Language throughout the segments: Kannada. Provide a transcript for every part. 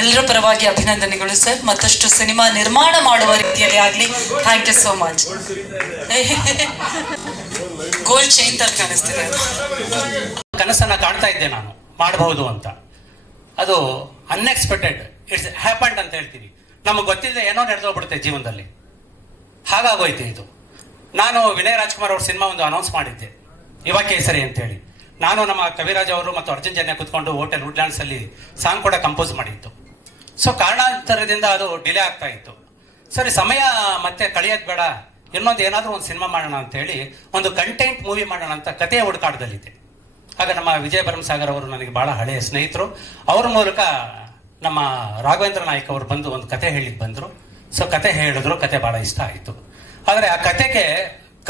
ಎಲ್ಲರ ಪರವಾಗಿ ಅಭಿನಂದನೆಗಳು ಸರ್. ಮತ್ತಷ್ಟು ಸಿನಿಮಾ ನಿರ್ಮಾಣ ಮಾಡುವ ರೀತಿಯಲ್ಲಿ ಆಗಲಿ. Thank you so much. Gold chain ತರ ಕಾಣಿಸ್ತಿದೆ. ಕನಸನ್ನ ಕಾಣ್ತಾ ಇದ್ದೆ ನಾನು ಮಾಡಬಹುದು ಅಂತ. ಅದು ಅನ್ಎಕ್ಸ್ಪೆಕ್ಟೆಡ್, ಇಟ್ಸ್ ಹ್ಯಾಪಂಡ್ ಅಂತ ಹೇಳ್ತೀವಿ. ನಮಗೆ ಗೊತ್ತಿಲ್ಲದೆ ಏನೋ ನಡೆದೋಗ್ಬಿಡುತ್ತೆ ಜೀವನದಲ್ಲಿ. ಹಾಗಾಗೋಯ್ತು ಇದು. ನಾನು ವಿನಯ್ ರಾಜ್ಕುಮಾರ್ ಅವ್ರ ಸಿನಿಮಾ ಒಂದು ಅನೌನ್ಸ್ ಮಾಡಿದ್ದೆ, ಯುವ ಕೇಸರಿ ಅಂತೇಳಿ. ನಾನು ನಮ್ಮ ಕವಿರಾಜ್ ಅವರು ಮತ್ತು ಅರ್ಜುನ್ ಜನ್ಯ ಕೂತ್ಕೊಂಡು ಹೋಟೆಲ್ ವುಡ್ಲ್ಯಾಂಡ್ಸ್ ಅಲ್ಲಿ ಸಾಂಗ್ ಕೂಡ ಕಂಪೋಸ್ ಮಾಡಿತ್ತು. ಸೊ ಕಾರಣಾಂತರದಿಂದ ಅದು ಡಿಲೇ ಆಗ್ತಾ ಇತ್ತು. ಸರಿ, ಸಮಯ ಮತ್ತೆ ಕಳೆಯೋದು ಬೇಡ, ಇನ್ನೊಂದು ಏನಾದರೂ ಒಂದು ಸಿನಿಮಾ ಮಾಡೋಣ ಅಂತ ಹೇಳಿ ಒಂದು ಕಂಟೆಂಟ್ ಮೂವಿ ಮಾಡೋಣ ಅಂತ ಕಥೆಯ ಹುಡುಕಾಟದಲ್ಲಿದ್ದೆ. ಆಗ ನಮ್ಮ ವಿಜಯ ಭರಮಸಾಗರ್ ಅವರು ನನಗೆ ಬಹಳ ಹಳೆಯ ಸ್ನೇಹಿತರು. ಅವ್ರ ಮೂಲಕ ನಮ್ಮ ರಾಘವೇಂದ್ರ ನಾಯ್ಕ ಅವರು ಬಂದು ಒಂದು ಕತೆ ಹೇಳಿಕ್ ಬಂದರು. ಸೊ ಕತೆ ಹೇಳಿದ್ರು, ಕತೆ ಬಹಳ ಇಷ್ಟ ಆಯಿತು. ಆದರೆ ಆ ಕತೆಗೆ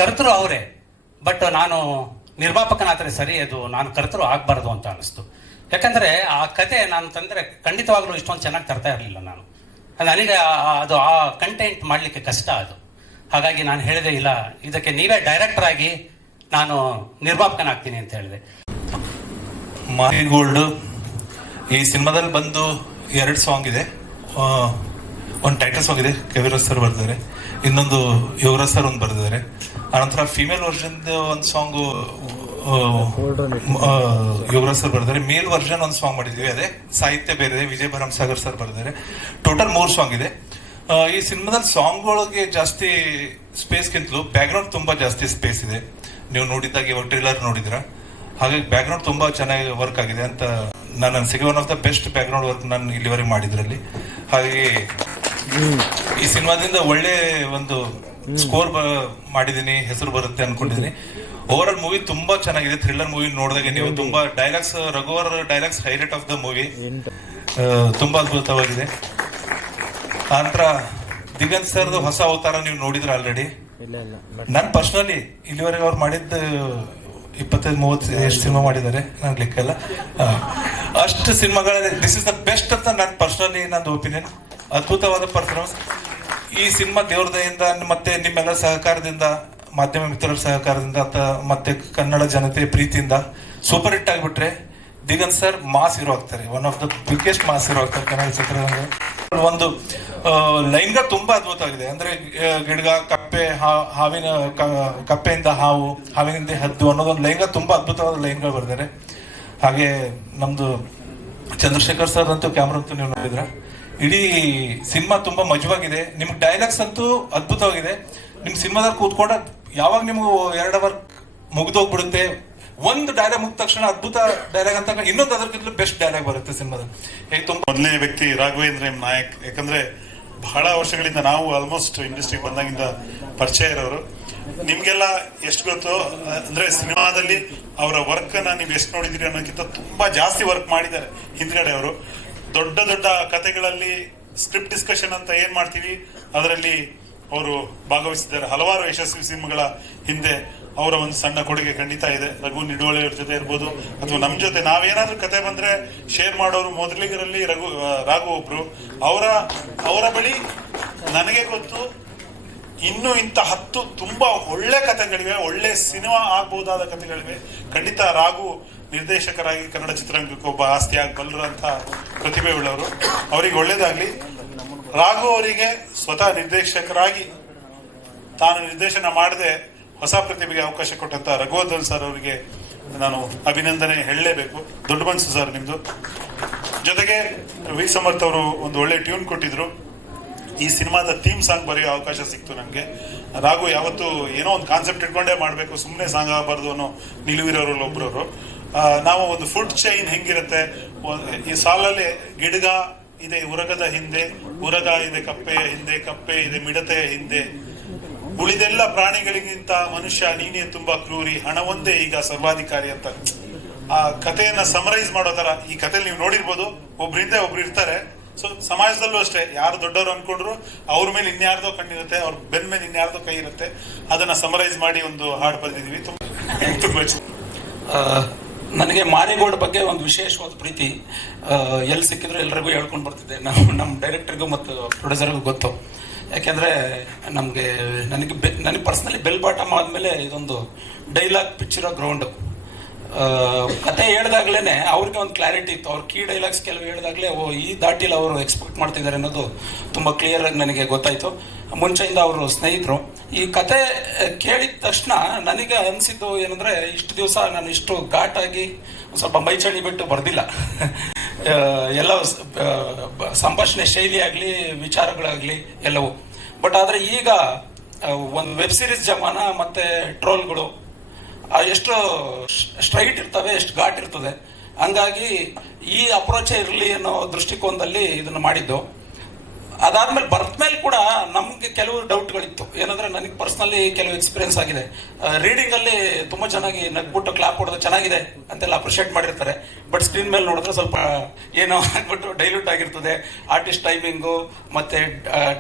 ಕರ್ತರು ಅವರೇ, ಬಟ್ ನಾನು ನಿರ್ಮಾಪಕನಾದರೆ ಸರಿ, ಅದು ನಾನು ಕರ್ತರು ಆಗಬಾರ್ದು ಅಂತ ಅನಿಸ್ತು. ಯಾಕಂದ್ರೆ ಆ ಕತೆ ನಾನು ತಂದರೆ ಖಂಡಿತವಾಗ್ಲೂ ಇಷ್ಟೊಂದು ಚೆನ್ನಾಗಿ ತರ್ತಾ ಇರಲಿಲ್ಲ ನಾನು. ನನಗೆ ಅದು ಆ ಕಂಟೆಂಟ್ ಮಾಡಲಿಕ್ಕೆ ಕಷ್ಟ ಅದು. ಹಾಗಾಗಿ ನಾನು ಹೇಳಿದೆ, ಇಲ್ಲ ಇದಕ್ಕೆ ನೀವೇ ಡೈರೆಕ್ಟರ್ ಆಗಿ ನಾನು ನಿರ್ಮಾಪಕನಾಗ್ತೀನಿ ಅಂತ ಹೇಳಿದೆ. ಮಾರಿಗೋಲ್ಡ್ ಈ ಸಿನಿಮಾದಲ್ಲಿ ಬಂದು 2 ಸಾಂಗ್ ಇದೆ. ಒಂದು ಟೈಟಲ್ ಸಾಂಗ್ ಇದೆ, ಕವಿರಾಜ್ ಸರ್ ಬರ್ದಿದ್ದಾರೆ. ಇನ್ನೊಂದು ಯುವರಾಜ್ ಸರ್ ಒಂದು ಬರ್ದಿದ್ದಾರೆ. ಆನಂತರ ಫಿಮೇಲ್ ವರ್ಷನ್ ಒಂದು ಸಾಂಗು ಯುವರಾಜ್ ಸರ್ ಬರ್ದಿದ್ದಾರೆ. ಮೇಲ್ ವರ್ಷನ್ ಒಂದು ಸಾಂಗ್ ಮಾಡಿದ್ವಿ, ಅದೇ ಸಾಹಿತ್ಯ ಬೇರೆ ಇದೆ, ವಿಜಯ್ ಭರಮಸಾಗರ್ ಸರ್ ಬರ್ದಿದ್ದಾರೆ. ಟೋಟಲ್ 3 ಸಾಂಗ್ ಇದೆ. ಈ ಸಿನಿಮಾದಲ್ಲಿ ಸಾಂಗ್ಗಳಿಗೆ ಜಾಸ್ತಿ ಸ್ಪೇಸ್ಗಿಂತಲೂ ಬ್ಯಾಕ್ಗ್ರೌಂಡ್ ತುಂಬಾ ಜಾಸ್ತಿ ಸ್ಪೇಸ್ ಇದೆ. ನೀವು ನೋಡಿದಾಗ ಇವಾಗ ಟ್ರೇಲರ್ ನೋಡಿದ್ರ, ಹಾಗಾಗಿ ಬ್ಯಾಕ್ಗ್ರೌಂಡ್ ತುಂಬಾ ಚೆನ್ನಾಗಿ ವರ್ಕ್ ಆಗಿದೆ ಅಂತ ನಾನು ಅನ್ಸಿಕೆ. One of the best background work ನಾನು ಇಲ್ಲಿವರೆಗೆ ಮಾಡಿದ್ರಲ್ಲಿ. ಹಾಗಾಗಿ ಈ ಸಿನಿಮಾದಿಂದ ಒಳ್ಳೆ ಒಂದು ಸ್ಕೋರ್ ಮಾಡಿದೀನಿ, ಹೆಸರು ಬರುತ್ತೆ ಅನ್ಕೊಂಡಿದ್ದೀನಿ. ಓವರ್ ಆಲ್ ಮೂವಿ ತುಂಬಾ ಚೆನ್ನಾಗಿದೆ. ಥ್ರಿಲ್ಲರ್ ಮೂವಿ ನೋಡಿದಾಗ ನೀವು ತುಂಬಾ ಡೈಲಾಗ್ಸ್, ರಘುವರ್ dialogues highlight of the movie, ತುಂಬಾ ಅದ್ಭುತವಾಗಿದೆ. ಆನಂತರ ದಿಗಂತ್ ಸರ್ದು ಹೊಸ ಅವತಾರ ನೀವು ನೋಡಿದ್ರ ಆಲ್ರೆಡಿ. ನಾನು ಪರ್ಸನಲಿ ಇಲ್ಲಿವರೆಗೆ ಅವ್ರು ಮಾಡಿದ್ದ 25-30 ಎಷ್ಟು ಸಿನಿಮಾ ಮಾಡಿದ್ದಾರೆ ನನ್ ಲೆಕ್ಕ ಎಲ್ಲ. ಅಷ್ಟು ಸಿನಿಮಾಗಳಲ್ಲಿ ದಿಸ್ ಇಸ್ ದ ಬೆಸ್ಟ್ ಅಂತ ನನ್ನ ಪರ್ಸನಲಿ ನಂದು ಒಪಿನಿಯನ್. ಅದ್ಭುತವಾದ ಪರ್ಫಾರ್ಮೆನ್ಸ್. ಈ ಸಿನಿಮಾ ದೇವ್ರ ದಯೆಯಿಂದ ಮತ್ತೆ ನಿಮ್ಮೆಲ್ಲ ಸಹಕಾರದಿಂದ, ಮಾಧ್ಯಮ ಮಿತ್ರರ ಸಹಕಾರದಿಂದ ಮತ್ತೆ ಕನ್ನಡ ಜನತೆ ಪ್ರೀತಿಯಿಂದ ಸೂಪರ್ ಹಿಟ್ ಆಗಿಬಿಟ್ರೆ ದಿಗಂತ್ ಸರ್ ಮಾಸ್ ಹೀರೋ ಆಗ್ತಾರೆ. One of the biggest mass hero ಆಗ್ತಾರೆ ಕನ್ನಡ ಚಿತ್ರರಂಗ. ಒಂದು ಲೈನ್ಗಳು ತುಂಬಾ ಅದ್ಭುತವಾಗಿದೆ. ಅಂದ್ರೆ ಗಿಡಗ ಕಪ್ಪೆ, ಹಾವಿನ ಕಪ್ಪೆಯಿಂದ ಹಾವು, ಹಾವಿನಿಂದ ಹದ್ದು ಅನ್ನೋದೊಂದು ಲೈನ್ಗಳು ತುಂಬಾ ಅದ್ಭುತವಾದ ಲೈನ್ಗಳು ಬರ್ತಾರೆ. ಹಾಗೆ ನಮ್ದು ಚಂದ್ರಶೇಖರ್ ಸರ್ ಅಂತೂ ಕ್ಯಾಮ್ರಾ ಅಂತೂ ನೀವು ನೋಡಿದ್ರ. ಇಡೀ ಸಿನಿಮಾ ತುಂಬಾ ಮಜವಾಗಿದೆ. ನಿಮ್ಗೆ ಡೈಲಾಗ್ಸ್ ಅಂತೂ ಅದ್ಭುತವಾಗಿದೆ. ನಿಮ್ ಸಿನಿಮಾದಲ್ಲಿ ಕೂತ್ಕೊಂಡ ಯಾವಾಗ ನಿಮ್ಗೆ 2 ಅವರ್ ಮುಗ್ದೋಗ್ಬಿಡುತ್ತೆ. ಒಂದು ಡೈಲಾಗ್ ಮುಗಿದ ತಕ್ಷಣ ಅದ್ಭುತ ಡೈಲಾಗ್ ಅಂತ ಇನ್ನೊಂದು ಅದಕ್ಕಿಂತಲೂ ಬೆಸ್ಟ್ ಡೈಲಾಗ್ ಬರುತ್ತೆ ಸಿನಿಮಾದಲ್ಲಿ. ಮೊದಲನೇ ವ್ಯಕ್ತಿ ರಾಘವೇಂದ್ರ ಎಂ ನಾಯಕ್. ಯಾಕಂದ್ರೆ ಬಹಳ ವರ್ಷಗಳಿಂದ ನಾವು ಆಲ್ಮೋಸ್ಟ್ ಇಂಡಸ್ಟ್ರಿಗೆ ಬಂದಾಗಿಂದ ಪರಿಚಯ ಇರೋರು. ನಿಮ್ಗೆಲ್ಲ ಎಷ್ಟು ಗೊತ್ತೋ ಅಂದ್ರೆ ಸಿನಿಮಾದಲ್ಲಿ ಅವರ ವರ್ಕ್ ಅನ್ನ ನೀವು ಎಷ್ಟು ನೋಡಿದಿರಿ ಅನ್ನೋಕ್ಕಿಂತ ತುಂಬಾ ಜಾಸ್ತಿ ವರ್ಕ್ ಮಾಡಿದ್ದಾರೆ ಹಿಂದ್ಗಡೆ ಅವರು. ದೊಡ್ಡ ದೊಡ್ಡ ಕಥೆಗಳಲ್ಲಿ ಸ್ಕ್ರಿಪ್ಟ್ ಡಿಸ್ಕಷನ್ ಅಂತ ಏನ್ ಮಾಡ್ತೀವಿ ಅದರಲ್ಲಿ ಅವರು ಭಾಗವಹಿಸಿದ್ದಾರೆ. ಹಲವಾರು ಯಶಸ್ವಿ ಸಿನಿಮಾಗಳ ಹಿಂದೆ ಅವರ ಒಂದು ಸಣ್ಣ ಕೊಡುಗೆ ಖಂಡಿತ ಇದೆ. ರಘು ನಿಡುವಳಿ ಅವ್ರ ಜೊತೆ ಇರ್ಬೋದು, ಅಥವಾ ನಮ್ ಜೊತೆ ನಾವೇನಾದ್ರೂ ಕತೆ ಬಂದ್ರೆ ಶೇರ್ ಮಾಡೋರು ಮೊದಲಿಗರಲ್ಲಿ ರಾಘು ಒಬ್ರು. ಅವರ ಬಳಿ ನನಗೆ ಗೊತ್ತು ಇನ್ನು ಇಂಥ 10 ತುಂಬಾ ಒಳ್ಳೆ ಕಥೆಗಳಿವೆ, ಒಳ್ಳೆ ಸಿನಿಮಾ ಆಗಬಹುದಾದ ಕಥೆಗಳಿವೆ. ಖಂಡಿತ ರಾಘು ನಿರ್ದೇಶಕರಾಗಿ ಕನ್ನಡ ಚಿತ್ರರಂಗಕ್ಕೆ ಒಬ್ಬ ಆಸ್ತಿ ಆಗಬಲ್ಲರಂತ ಪ್ರತಿಭೆ ಉಳ್ಳವರು. ಅವರಿಗೆ ಒಳ್ಳೇದಾಗ್ಲಿ. ರಾಘು ಅವರಿಗೆ ಸ್ವತಃ ನಿರ್ದೇಶಕರಾಗಿ ತಾನು ನಿರ್ದೇಶನ ಮಾಡದೆ ಹೊಸ ಪ್ರತಿಭೆಗೆ ಅವಕಾಶ ಕೊಟ್ಟಂತ ರಘುವರ್ಧನ್ ಸರ್ ಅವರಿಗೆ ನಾನು ಅಭಿನಂದನೆ ಹೇಳಲೇಬೇಕು. ದೊಡ್ಡ ಮನಸ್ಸು ಸರ್ ನಿಮ್ದು. ಜೊತೆಗೆ ವಿ ಸಮರ್ಥ್ ಅವರು ಒಂದು ಒಳ್ಳೆ ಟ್ಯೂನ್ ಕೊಟ್ಟಿದ್ರು. ಈ ಸಿನಿಮಾದ ಥೀಮ್ ಸಾಂಗ್ ಬರೆಯೋ ಅವಕಾಶ ಸಿಕ್ತು ನನಗೆ. ರಾಘು ಯಾವತ್ತು ಏನೋ ಒಂದು ಕಾನ್ಸೆಪ್ಟ್ ಇಟ್ಕೊಂಡೇ ಮಾಡಬೇಕು, ಸುಮ್ಮನೆ ಸಾಂಗ್ ಆಗಬಾರ್ದು ಅನ್ನೋ ನಿಲುವಿರೋರು ಒಬ್ಬರವರು. ನಾವು ಒಂದು ಫುಡ್ ಚೈನ್ ಹೆಂಗಿರುತ್ತೆ, ಈ ಸಾಲಲ್ಲಿ ಗಿಡಗ ಇದೆ ಉರಗದ ಹಿಂದೆ, ಉರಗ ಇದೆ ಕಪ್ಪೆಯ ಹಿಂದೆ, ಕಪ್ಪೆ ಇದೆ ಮಿಡತೆಯ ಹಿಂದೆ, ಉಳಿದೆಲ್ಲ ಪ್ರಾಣಿಗಳಿಗಿಂತ ಮನುಷ್ಯ ನೀನೇ ತುಂಬಾ ಕ್ರೂರಿ, ಹಣವೊಂದೇ ಈಗ ಸರ್ವಾಧಿಕಾರಿ ಅಂತ ಆ ಕಥೆಯನ್ನ ಸಮರೈಸ್ ಮಾಡೋ ತರ ಈ ಕಥೆಯಲ್ಲಿ ನೀವು ನೋಡಿರ್ಬೋದು. ಒಬ್ರಿಂದ ಒಬ್ರು ಇರ್ತಾರೆ. ಸೊ ಸಮಾಜದಲ್ಲೂ ಅಷ್ಟೇ, ಯಾರು ದೊಡ್ಡವರು ಅನ್ಕೊಂಡ್ರು ಅವ್ರ ಮೇಲೆ ಇನ್ಯಾರ್ದೋ ಕಣ್ಣಿರುತ್ತೆ, ಅವ್ರ ಬೆನ್ ಮೇಲೆ ಇನ್ಯಾರ್ದೋ ಕೈ ಇರುತ್ತೆ. ಅದನ್ನ ಸಮರೈಸ್ ಮಾಡಿ ಒಂದು ಹಾಡು ಬರೆದಿದ್ವಿ. ತುಂಬಾ ನನಗೆ ಮಾರಿಗೋಲ್ಡ್ ಬಗ್ಗೆ ಒಂದು ವಿಶೇಷವಾದ ಪ್ರೀತಿ. ಎಲ್ಲಿ ಸಿಕ್ಕಿದ್ರು ಎಲ್ಲರಿಗೂ ಹೇಳ್ಕೊಂಡು ಬರ್ತಿದ್ದೆ. ನಮ್ಮ ಡೈರೆಕ್ಟರ್ಗೂ ಮತ್ತು ಪ್ರೊಡ್ಯೂಸರ್ಗೂ ಗೊತ್ತು. ಯಾಕೆಂದ್ರೆ ನನಗೆ ಪರ್ಸನಲಿ ಬೆಲ್ ಬಾಟಮ್ ಆದ್ಮೇಲೆ ಇದೊಂದು ಡೈಲಾಗ್ ಪಿಕ್ಚರ್ ಗ್ರೌಂಡ್. ಕತೆ ಹೇಳ್ದಾಗ್ಲೇನೆ ಅವ್ರಿಗೆ ಒಂದು ಕ್ಲಾರಿಟಿ ಇತ್ತು. ಅವ್ರ ಕೀ ಡೈಲಾಗ್ಸ್ ಕೆಲವು ಹೇಳ್ದಾಗ್ಲೇ ಈ ದಾಟಿಲಿ ಅವರು ಎಕ್ಸ್ಪೆಕ್ಟ್ ಮಾಡ್ತಿದ್ದಾರೆ ಅನ್ನೋದು ತುಂಬಾ ಕ್ಲಿಯರ್ ಆಗಿ ನನಗೆ ಗೊತ್ತಾಯ್ತು. ಮುಂಚೆಯಿಂದ ಅವರು ಸ್ನೇಹಿತರು. ಈ ಕತೆ ಕೇಳಿದ ತಕ್ಷಣ ನನಗೆ ಅನಿಸಿದ್ದು ಏನಂದ್ರೆ, ಇಷ್ಟು ದಿವಸ ನಾನು ಇಷ್ಟು ಘಾಟಾಗಿ ಸ್ವಲ್ಪ ಮೈ ಚಳಿ ಬಿಟ್ಟು ಬರ್ದಿಲ್ಲ. ಎಲ್ಲ ಸಂಭಾಷಣೆ ಶೈಲಿ ಆಗ್ಲಿ, ವಿಚಾರಗಳಾಗ್ಲಿ ಎಲ್ಲವೂ. ಬಟ್ ಆದ್ರೆ ಈಗ ಒಂದು ವೆಬ್ ಸೀರೀಸ್ ಜಮಾನ ಮತ್ತೆ ಟ್ರೋಲ್ಗಳು ಎಷ್ಟು ಸ್ಟ್ರೈಟ್ ಇರ್ತವೆ, ಎಷ್ಟು ಘಾಟ್ ಇರ್ತದೆ. ಹಂಗಾಗಿ ಈ ಅಪ್ರೋಚೇ ಇರಲಿ ಅನ್ನೋ ದೃಷ್ಟಿಕೋನದಲ್ಲಿ ಇದನ್ನ ಮಾಡಿದ್ದು. ಅದಾದ್ಮೇಲೆ ಬರ್ದ್ಮೇಲೆ ಕೂಡ ನಮ್ಗೆ ಕೆಲವು ಡೌಟ್ಗಳಿತ್ತು. ಏನಂದ್ರೆ ನನಗೆ ಪರ್ಸನಲಿ ಕೆಲವು ಎಕ್ಸ್ಪೀರಿಯನ್ಸ್ ಆಗಿದೆ. ರೀಡಿಂಗ್ ಅಲ್ಲಿ ತುಂಬಾ ಚೆನ್ನಾಗಿ ನಗ್ಬಿಟ್ಟು ಕ್ಲಾಪ್ ಹೊಡೆದು ಚೆನ್ನಾಗಿದೆ ಅಂತೆಲ್ಲ ಅಪ್ರಿಷಿಯೇಟ್ ಮಾಡಿರ್ತಾರೆ. ಬಟ್ ಸ್ಕ್ರೀನ್ ಮೇಲೆ ನೋಡಿದ್ರೆ ಸ್ವಲ್ಪ ಏನೋ ಆಗ್ಬಿಟ್ಟು ಡೈಲ್ಯೂಟ್ ಆಗಿರ್ತದೆ. ಆರ್ಟಿಸ್ಟ್ ಟೈಮಿಂಗು ಮತ್ತೆ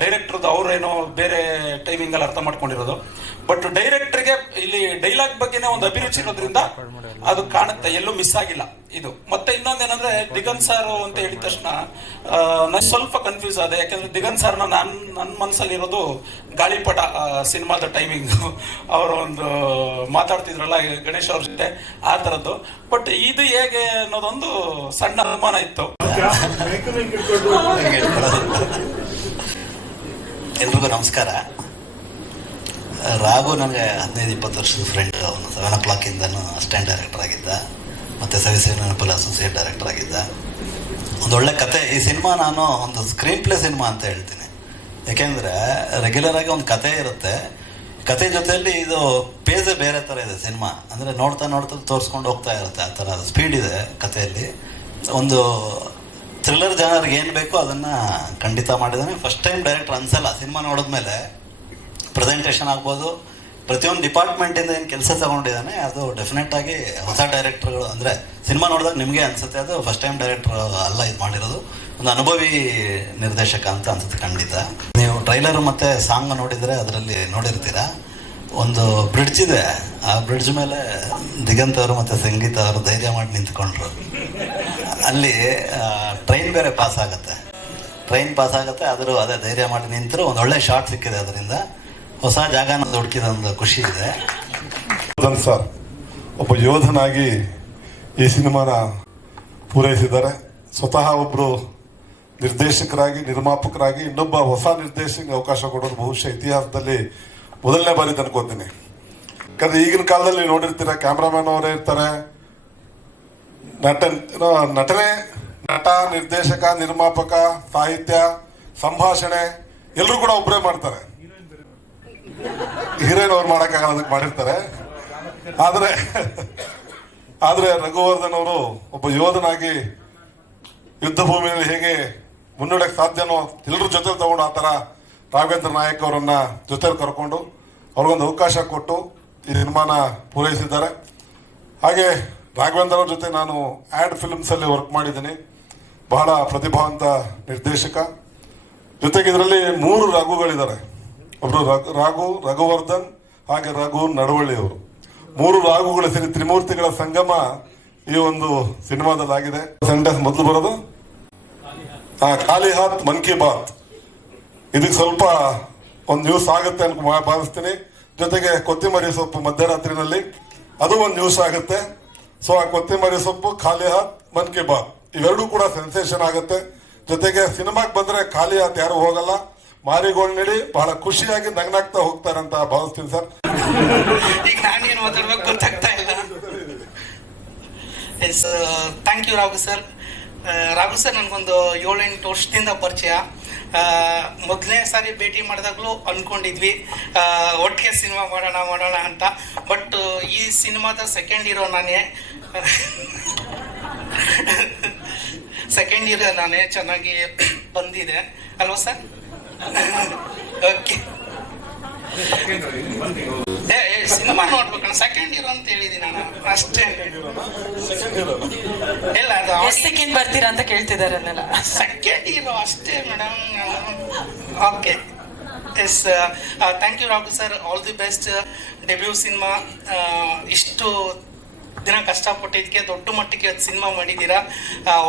ಡೈರೆಕ್ಟರ್ದು ಅವ್ರೇನೋ ಬೇರೆ ಟೈಮಿಂಗ್ ಅಲ್ಲಿ ಅರ್ಥ ಮಾಡ್ಕೊಂಡಿರೋದು. ಬಟ್ ಡೈರೆಕ್ಟರ್ಗೆ ಇಲ್ಲಿ ಡೈಲಾಗ್ ಬಗ್ಗೆನೇ ಒಂದು ಅಭಿರುಚಿ ಇರೋದ್ರಿಂದ ಅದು ಕಾಣುತ್ತೆ, ಎಲ್ಲೂ ಮಿಸ್ ಆಗಿಲ್ಲ ಇದು. ಮತ್ತೆ ಇನ್ನೊಂದೇನಂದ್ರೆ, ದಿಗಂತ್ ಸರ್ ಅಂತ ಹೇಳಿದ ತಕ್ಷಣ ನಾನು ಸ್ವಲ್ಪ ಕನ್ಫ್ಯೂಸ್ ಆದೆ. ಯಾಕಂದ್ರೆ ದಿಗಂತ್ ಸರ್ನ ನನ್ನ ಮನಸ್ಸಲ್ಲಿ ಇರೋದು ಗಾಳಿಪಟ ಸಿನಿಮಾದ ಟೈಮಿಂಗ್. ಅವರು ಒಂದು ಮಾತಾಡ್ತಿದ್ರಲ್ಲ ಗಣೇಶ್ ಅವ್ರ ಜೊತೆ, ಆ ತರದ್ದು. ಬಟ್ ಇದು ಹೇಗೆ ಅನ್ನೋದೊಂದು ಸಣ್ಣ ಅನುಮಾನ ಇತ್ತು. ಎಲ್ರಿಗೂ ನಮಸ್ಕಾರ. ರಾಘು ನನಗೆ 15-20 ವರ್ಷದ ಫ್ರೆಂಡ್. ಅವನು 7 o'clock ಇಂದನೂ ಅಸಿಸ್ಟೆಂಟ್ ಡೈರೆಕ್ಟರ್ ಆಗಿದ್ದ, ಮತ್ತೆ ಸವಿಸೇನಪಲ್ಲಿ ಅಸೋಸಿಯೇಟ್ ಡೈರೆಕ್ಟರ್ ಆಗಿದ್ದ. ಒಂದೊಳ್ಳೆ ಕತೆ. ಈ ಸಿನಿಮಾ ನಾನು ಒಂದು ಸ್ಕ್ರೀನ್ ಪ್ಲೇ ಸಿನಿಮಾ ಅಂತ ಹೇಳ್ತೀನಿ. ಯಾಕೆಂದ್ರೆ ರೆಗ್ಯುಲರ್ ಆಗಿ ಒಂದು ಕತೆ ಇರುತ್ತೆ, ಕತೆ ಜೊತೆಯಲ್ಲಿ ಇದು ಪೇಜೇ ಬೇರೆ ಥರ ಇದೆ ಸಿನಿಮಾ. ಅಂದರೆ ನೋಡ್ತಾ ನೋಡ್ತಾ ತೋರಿಸ್ಕೊಂಡು ಹೋಗ್ತಾ ಇರುತ್ತೆ, ಆ ಥರ ಸ್ಪೀಡ್ ಇದೆ ಕಥೆಯಲ್ಲಿ. ಒಂದು ಥ್ರಿಲ್ಲರ್ ಜನರಿಗೆ ಏನು ಬೇಕೋ ಅದನ್ನು ಖಂಡಿತ ಮಾಡಿದ್ದಾನೆ. ಫಸ್ಟ್ ಟೈಮ್ ಡೈರೆಕ್ಟರ್ ಅನ್ಸಲ್ಲ ಸಿನಿಮಾ ನೋಡಿದ್ಮೇಲೆ. ಪ್ರೆಸೆಂಟೇಷನ್ ಆಗ್ಬೋದು, ಪ್ರತಿಯೊಂದು ಡಿಪಾರ್ಟ್ಮೆಂಟಿಂದ ಏನು ಕೆಲಸ ತಗೊಂಡಿದ್ದಾನೆ ಅದು ಡೆಫಿನೆಟ್ ಆಗಿ ಹೊಸ ಡೈರೆಕ್ಟರ್ಗಳು ಅಂದರೆ ಸಿನಿಮಾ ನೋಡಿದಾಗ ನಿಮಗೆ ಅನ್ಸುತ್ತೆ ಅದು ಫಸ್ಟ್ ಟೈಮ್ ಡೈರೆಕ್ಟರ್ ಅಲ್ಲ ಇದು ಮಾಡಿರೋದು, ಒಂದು ಅನುಭವಿ ನಿರ್ದೇಶಕ ಅಂತ ಅನ್ಸುತ್ತೆ ಖಂಡಿತ. ನೀವು ಟ್ರೈಲರ್ ಮತ್ತೆ ಸಾಂಗ್ ನೋಡಿದರೆ ಅದರಲ್ಲಿ ನೋಡಿರ್ತೀರಾ, ಒಂದು ಬ್ರಿಡ್ಜ್ ಇದೆ. ಆ ಬ್ರಿಡ್ಜ್ ಮೇಲೆ ದಿಗಂತ್ ಅವರು ಮತ್ತೆ ಸಂಗೀತ ಅವರು ಧೈರ್ಯ ಮಾಡಿ ನಿಂತ್ಕೊಂಡ್ರು. ಅಲ್ಲಿ ಟ್ರೈನ್ ಬೇರೆ ಪಾಸ್ ಆಗುತ್ತೆ, ಆದರೂ ಅದೇ ಧೈರ್ಯ ಮಾಡಿ ನಿಂತರು. ಒಂದು ಒಳ್ಳೆ ಶಾಟ್ ಸಿಕ್ಕಿದೆ, ಅದರಿಂದ ಹೊಸ ಜಾಗನ ಹುಡುಕಿದ ಒಂದು ಖುಷಿ ಇದೆ. ಸರ್ ಒಬ್ಬ ಯೋಧನಾಗಿ ಈ ಸಿನಿಮಾನ ಪೂರೈಸಿದ್ದಾರೆ. ಸ್ವತಃ ಒಬ್ಬರು ನಿರ್ದೇಶಕರಾಗಿ, ನಿರ್ಮಾಪಕರಾಗಿ ಇನ್ನೊಬ್ಬ ಹೊಸ ನಿರ್ದೇಶಕರಿಗೆ ಅವಕಾಶ ಕೊಡೋದು ಬಹುಶಃ ಇತಿಹಾಸದಲ್ಲಿ ಮೊದಲನೇ ಬಾರಿ ಅನ್ಕೋತೀನಿ. ಯಾಕಂದ್ರೆ ಈಗಿನ ಕಾಲದಲ್ಲಿ ನೋಡಿರ್ತೀರ, ಕ್ಯಾಮ್ರಾಮನ್ ಅವರೇ ಇರ್ತಾರೆ, ನಟನೆ, ನಟ, ನಿರ್ದೇಶಕ, ನಿರ್ಮಾಪಕ, ಸಾಹಿತ್ಯ, ಸಂಭಾಷಣೆ ಎಲ್ಲರೂ ಕೂಡ ಒಬ್ಬರೇ ಮಾಡ್ತಾರೆ. ಹೀರೋಯಿನ್ ಅವ್ರು ಮಾಡೋಕ್ಕಾಗಲ್ಲ, ಅದಕ್ಕೆ ಮಾಡಿರ್ತಾರೆ. ಆದ್ರೆ ರಘುವರ್ಧನ್ ಅವರು ಒಬ್ಬ ಯೋಧನಾಗಿ ಯುದ್ಧ ಭೂಮಿಯಲ್ಲಿ ಹೇಗೆ ಮುನ್ನಡೆಯಕ್ಕೆ ಸಾಧ್ಯನೋ ಎಲ್ಲರ ಜೊತೆ ತಗೊಂಡು ಆ ಥರ ರಾಘವೇಂದ್ರ ನಾಯಕ್ ಅವರನ್ನ ಜೊತೆಲಿ ಕರ್ಕೊಂಡು ಅವ್ರಿಗೊಂದು ಅವಕಾಶ ಕೊಟ್ಟು ಈ ಸಿನಿಮಾನ ಪೂರೈಸಿದ್ದಾರೆ. ಹಾಗೆ ರಾಘವೇಂದ್ರ ಅವ್ರ ಜೊತೆ ನಾನು ಆ್ಯಡ್ ಫಿಲ್ಮ್ಸ್ ಅಲ್ಲಿ ವರ್ಕ್ ಮಾಡಿದ್ದೀನಿ. ಬಹಳ ಪ್ರತಿಭಾವಂತ ನಿರ್ದೇಶಕ. ಜೊತೆಗೆ ಇದರಲ್ಲಿ 3 ರಾಘುಗಳಿದ್ದಾರೆ. ಒಬ್ರು ರಘುವರ್ಧನ್, ಹಾಗೆ ರಘು ನಡವಳ್ಳಿ ಅವರು. 3 ರಾಘುಗಳ ಸೇರಿ ತ್ರಿಮೂರ್ತಿಗಳ ಸಂಗಮ ಈ ಒಂದು ಸಿನಿಮಾದಲ್ಲಾಗಿದೆ. ಸೆಂಟೆನ್ಸ್ ಮೊದಲು ಬರೋದು ಖಾಲಿ ಹಾತ್ ಮನ್ ಕಿ ಬಾತ್. ಇದಕ್ಕೆ ಸ್ವಲ್ಪ ಒಂದು ನ್ಯೂಸ್ ಆಗುತ್ತೆ ಅಂತ ಭಾವಿಸ್ತೀನಿ. ಜೊತೆಗೆ ಕೊತ್ತಿಮರಿ ಸೊಪ್ಪು ಮಧ್ಯರಾತ್ರಿನಲ್ಲಿ ಅದು ಒಂದು ನ್ಯೂಸ್ ಆಗುತ್ತೆ. ಸೊ ಆ ಕೊತ್ತಿಮರಿ ಸೊಪ್ಪು, ಖಾಲಿ ಹಾತ್ ಮನ್ ಕಿ ಬಾತ್ ಇವೆರಡೂ ಕೂಡ ಸೆನ್ಸೇಷನ್ ಆಗುತ್ತೆ. ಜೊತೆಗೆ ಸಿನಿಮಾಗೆ ಬಂದ್ರೆ ಖಾಲಿ ಹಾತ್ ಯಾರು ಹೋಗಲ್ಲ, ಮಾರಿಗೋಲ್ಡ್ ನೀಡಿ ಬಹಳ ಖುಷಿಯಾಗಿ ನಗ್ನಾಗ್ತಾ ಹೋಗ್ತಾರಂತ ಭಾವಿಸ್ತೀನಿ ಸರ್. ಈಗ ನಾನೇನು ಮಾತಾಡ್ಬೇಕು ಗೊತ್ತಾಗ್ತಾ ಇಲ್ಲ. Yes, thank you Raghu sir. Raghu sir ನನಗೊಂದು 7-8 ವರ್ಷದಿಂದ ಪರಿಚಯ. ಮೊದಲನೇ ಸಾರಿ ಭೇಟಿ ಮಾಡಿದಾಗಲೂ ಅಂದ್ಕೊಂಡಿದ್ವಿ ಒಟ್ಟಿಗೆ ಸಿನಿಮಾ ಮಾಡೋಣ ಅಂತ. ಬಟ್ ಈ ಸಿನಿಮಾದ ಸೆಕೆಂಡ್ ಹೀರೋ ನಾನೇ. ಚೆನ್ನಾಗಿ ಬಂದಿದೆ ಅಲ್ವಾ ಸರ್? ಓಕೆ, ಸಿನಿಮಾ ನೋಡ್ಬೇಕಣ್ಣ. ಸೆಕೆಂಡ್ ಹೀರೋ ಅಂತ ಹೇಳಿದೀನಿ ನಾನು ಅಷ್ಟೇ. ಇಲ್ಲ, ಅದು ಸೆಕೆಂಡ್ ಬರ್ತೀರಾ ಅಂತ ಕೇಳ್ತಿದಾರಲ್ಲ. ಸೆಕೆಂಡ್ ಹೀರೋ ಅಷ್ಟೇ madam. Okay, yes, thank you Raghu sir. All the best. Debut cinema ಇಷ್ಟು ದಿನ ಕಷ್ಟಪಟ್ಟಿದ್ದಕ್ಕೆ ದೊಡ್ಡ ಮಟ್ಟಿಗೆ ಸಿನಿಮಾ ಮಾಡಿದ್ದೀರಾ.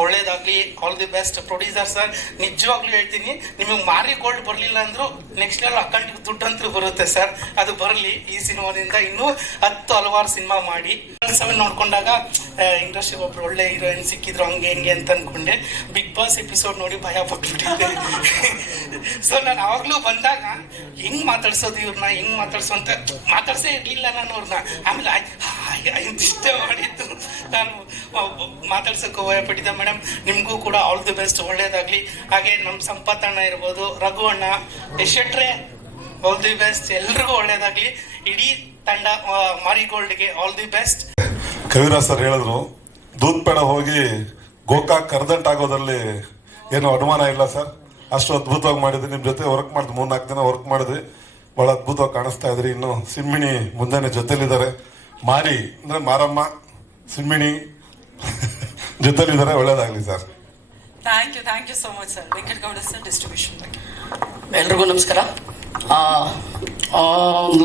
ಒಳ್ಳೇದಾಗ್ಲಿ, all the best. Producer sir, ನಿಜವಾಗ್ಲೂ ಹೇಳ್ತೀನಿ, ನಿಮಗೆ ಮಾರಿ ಗೋಲ್ಡ್ ಬರಲಿಲ್ಲ ಅಂದ್ರೂ ನೆಕ್ಸ್ಟ್ ಲೆವೆಲ್ ಅಕೌಂಟ್ಗೆ ದುಡ್ಡು ಅಂತೂ ಬರುತ್ತೆ ಸರ್. ಅದು ಬರಲಿ. ಈ ಸಿನಿಮಾದಿಂದ ಇನ್ನೂ 10 ಹಲವಾರು ಸಿನಿಮಾ ಮಾಡಿ. ನೋಡ್ಕೊಂಡಾಗ ಇಂಡಸ್ಟ್ರಿಗೆ ಒಬ್ರು ಒಳ್ಳೆ ಹೀರೋಯಿನ್ ಸಿಕ್ಕಿದ್ರು ಹಂಗೆ ಹಿಂಗೆ ಅಂತ ಅನ್ಕೊಂಡೆ. ಬಿಗ್ ಬಾಸ್ ಎಪಿಸೋಡ್ ನೋಡಿ ಭಯ ಪಟ್ಬಿಟ್ಟಿದ್ದೆ. ಸೊ ನಾನು ಅವಾಗ್ಲೂ ಬಂದಾಗ ಹೆಂಗ್ ಮಾತಾಡ್ಸೋದು ಇವ್ರನ್ನ, ಹೆಂಗ್ ಮಾತಾಡ್ಸೋ ಅಂತ ಮಾತಾಡ್ಸೇ ಇರ್ಲಿಲ್ಲ ನಾನು ಅವ್ರನ್ನ. ಆಮೇಲೆ ಇಷ್ಟೇ ಮಾಡಿದ್ದು ನಾನು ಮಾತಾಡ್ಸೋಕೆ ಭಯಪಟ್ಟಿದ್ದೆ. ಮೇಡಮ್, ನಿಮ್ಗೂ ಕೂಡ ಆಲ್ ದಿ ಬೆಸ್ಟ್, ಒಳ್ಳೇದಾಗ್ಲಿ. ಹಾಗೆ ನಮ್ ಸಂಪತ್ ಅಣ್ಣ ಇರ್ಬೋದು, ರಘು ಅಣ್ಣ, ಶೆಟ್ರೆ, ಆಲ್ ದಿ ಬೆಸ್ಟ್. ಎಲ್ರಿಗೂ ಒಳ್ಳೇದಾಗ್ಲಿ. ಇಡೀ ತಂಡ ಮಾರಿಗೋಲ್ಡ್ಗೆ all the best. Kaviraj sir ಹೇಳಿದ್ರು, ದೂದ್ ಪೇಡ ಹೋಗಿ ಗೋಕಾಕ್ ಕರ್ದಂಟ್ ಆಗೋದ್ರಲ್ಲಿ ಏನು ಅನುಮಾನ ಇಲ್ಲ ಸರ್. ಅಷ್ಟು ಅದ್ಭುತವಾಗಿ ಮಾಡಿದ್ರಿ. ನಿಮ್ ಜೊತೆ ವರ್ಕ್ ಮಾಡಿದ್ವಿ, 3-4 ದಿನ ವರ್ಕ್ ಮಾಡಿದ್ವಿ. ಬಹಳ ಅದ್ಭುತವಾಗಿ ಕಾಣಿಸ್ತಾ ಇದ್ರಿ. ಇನ್ನು ಸಿಂಹಿಣಿ ಮುಂದೆನೆ ಜೊತೆಲಿದ್ದಾರೆ. ಮಾರಿ ಅಂದ್ರೆ ಮಾರಮ್ಮ, ಸಿಂಹಿಣಿ ಜೊತೆಲಿದ್ದಾರೆ. ಒಳ್ಳೇದಾಗ್ಲಿ sir. Thank you so much sir. Venkatagowda sir, distribution. ಎಲ್ರಿಗೂ ನಮಸ್ಕಾರ.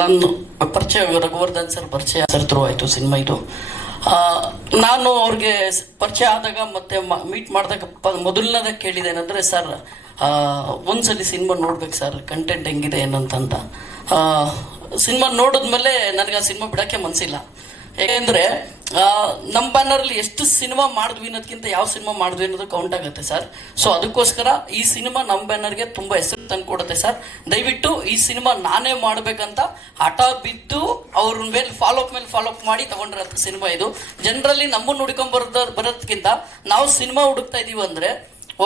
ನನ್ನ ಪರಿಚಯ ರಘುವರ್ಧನ್ ಸರ್ ಪರಿಚಯ ಸರ್ ಥ್ರೂ ಆಯಿತು ಸಿನಿಮಾ ಇದು. ನಾನು ಅವ್ರಿಗೆ ಪರಿಚಯ ಆದಾಗ ಮತ್ತೆ ಮೀಟ್ ಮಾಡಿದಾಗ ಮೊದಲನೇದಾಗ ಕೇಳಿದ್ದೇನೆಂದರೆ, ಸರ್ ಒಂದ್ಸಲಿ ಸಿನಿಮಾ ನೋಡ್ಬೇಕು ಸರ್, ಕಂಟೆಂಟ್ ಹೆಂಗಿದೆ ಏನಂತ. ಸಿನಿಮಾ ನೋಡಿದ್ಮೇಲೆ ನನಗೆ ಆ ಸಿನಿಮಾ ಬಿಡೋಕ್ಕೆ ಮನಸ್ಸಿಲ್ಲ. ಯಾಕೆಂದರೆ ನಮ್ಮ ಬ್ಯಾನರಲ್ಲಿ ಎಷ್ಟು ಸಿನಿಮಾ ಮಾಡಿದ್ವಿ ಅನ್ನೋದಕ್ಕಿಂತ ಯಾವ ಸಿನಿಮಾ ಮಾಡಿದ್ವಿ ಅನ್ನೋದು ಕೌಂಟ್ ಆಗುತ್ತೆ ಸರ್. ಸೊ ಅದಕ್ಕೋಸ್ಕರ ಈ ಸಿನಿಮಾ ನಮ್ಮ ಬ್ಯಾನರ್ಗೆ ತುಂಬ ಹೆಸರು ತಂದು ಕೊಡುತ್ತೆ ಸರ್. ದಯವಿಟ್ಟು ಈ ಸಿನಿಮಾ ನಾನೇ ಮಾಡಬೇಕಂತ ಹಠ ಬಿದ್ದು ಅವ್ರ ಮೇಲೆ ಫಾಲೋಅಪ್ ಮಾಡಿ ತಗೊಂಡಿರೋಂಥ ಸಿನಿಮಾ ಇದು. ಜನರಲ್ಲಿ ನಮ್ಮನ್ನು ಬರೋದಕ್ಕಿಂತ ನಾವು ಸಿನಿಮಾ ಹುಡುಕ್ತಾ ಇದೀವಿ ಅಂದರೆ,